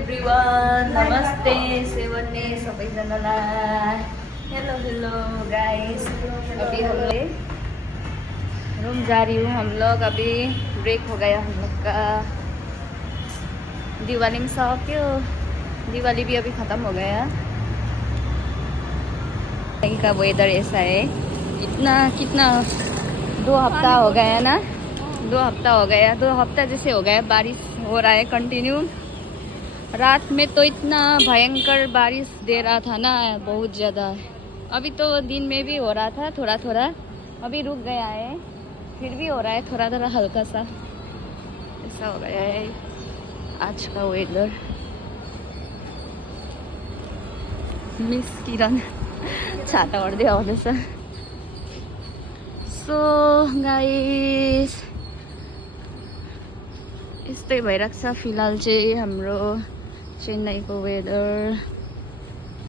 everyone! नमस्ते सेवन्ने सबैजनालाई। Hello guys, अभी हम लोग रूम जा रही हूँ। हम लोग अभी ब्रेक हो गया हम लोग का। दिवाली में सब क्यों, दिवाली भी अभी ख़त्म हो गया। कहीं का वेदर ऐसा है, इतना कितना 2 हफ्ता हो गया ना, 2 हफ्ता हो गया, 2 हफ्ता जैसे हो गया बारिश हो रहा है कंटिन्यू। रात में तो इतना भयंकर बारिश दे रहा था ना, बहुत ज़्यादा। अभी तो दिन में भी हो रहा था थोड़ा थोड़ा, अभी रुक गया है, फिर भी हो रहा है थोड़ा थोड़ा हल्का सा। ऐसा हो गया है आज का वेदर। मिस किरण छाता ओढ्दै आउँदैछ। सो गाइस, यस्तै भइरहेको छ फिलहाल चाहिँ हाम्रो चेन्नईको वेदर।